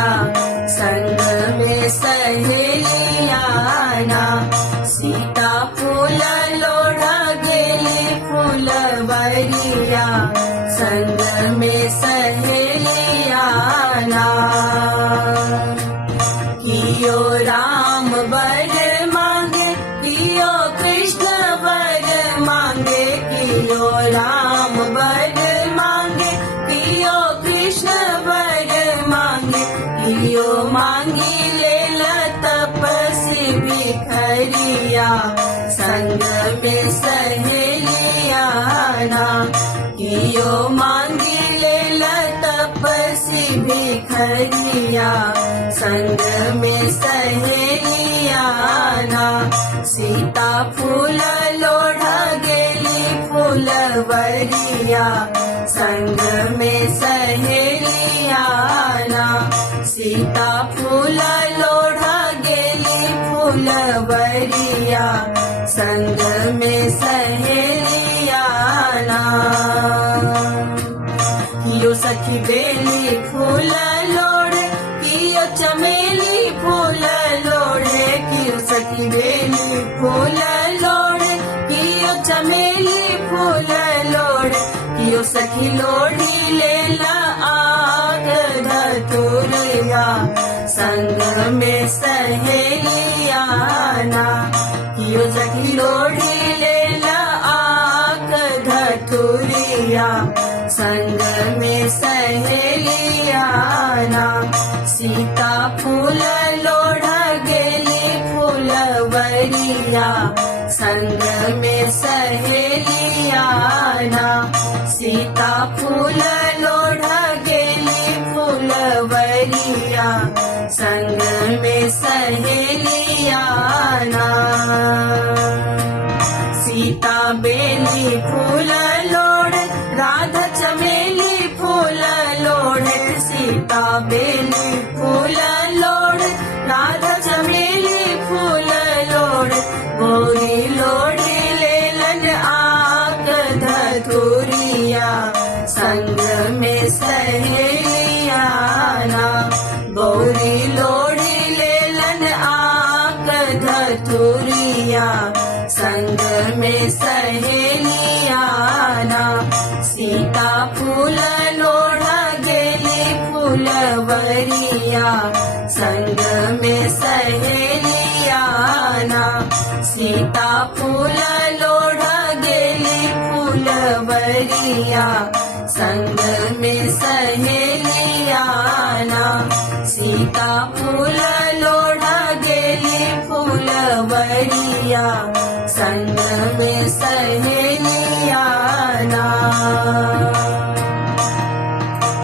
सहेलिया संग में सहेलिया ना सीता फूल लोढ़ा गेली फूलवरिया संग में सहेलिया ना कियो राम वर मांगे कियो कृष्ण वर मांगे कियो राम वर मांगे कियो कृष्ण वर मांगे कियो मांगी लेल तपस्वी भिखरिया संग में सहेलिया ना कियो मांगी लेल तपस्वी भिखरिया संग में सहेलिया ना सीता फूल लोढ़ा गेली फूलवरिया संग में सहेलिया ना सीता फूल लोढ़ा गेली फूलवरिया संग में सहेलिया ना कियो सखी बेली फूल लोढ़े कियो चमेली फूल लोढ़े कियो सखी बेली फूल लोढ़े कियो चमेली फूल लोढ़े कियो सखी लोढ़ी लेला आग धतुरिया संग में सहेलिया ना कियो सखी लोढ़ी लेला आग धतुरिया संग में सहेलिया ना सीता फूल लोढ़ा गेली फूलवरिया संग में सहेलिया ना सीता फूल लोढ़ा गेली फूलवरिया संग में सहेलिया ना सीता बेली फूल लोढ़े राधा चमेली फूल लोढ़े सीता बेली फूल लोढ़े राधा चमेली फूल लोढ़े गौरी लोढ़ी लेलन आग धतुरिया संग में सहेलिया ना गौरी लोढ़ी लेलन आग धतुरिया संग में सहेलिया ना सीता फूल लोढ़ा गेली फूलवरिया संग में सहेलिया ना सीता फूल लोढ़ा गेली फूलवरिया संग में सहेलिया ना सीता फूल लोढ़ा गेली फूलवरिया संग में सहेलिया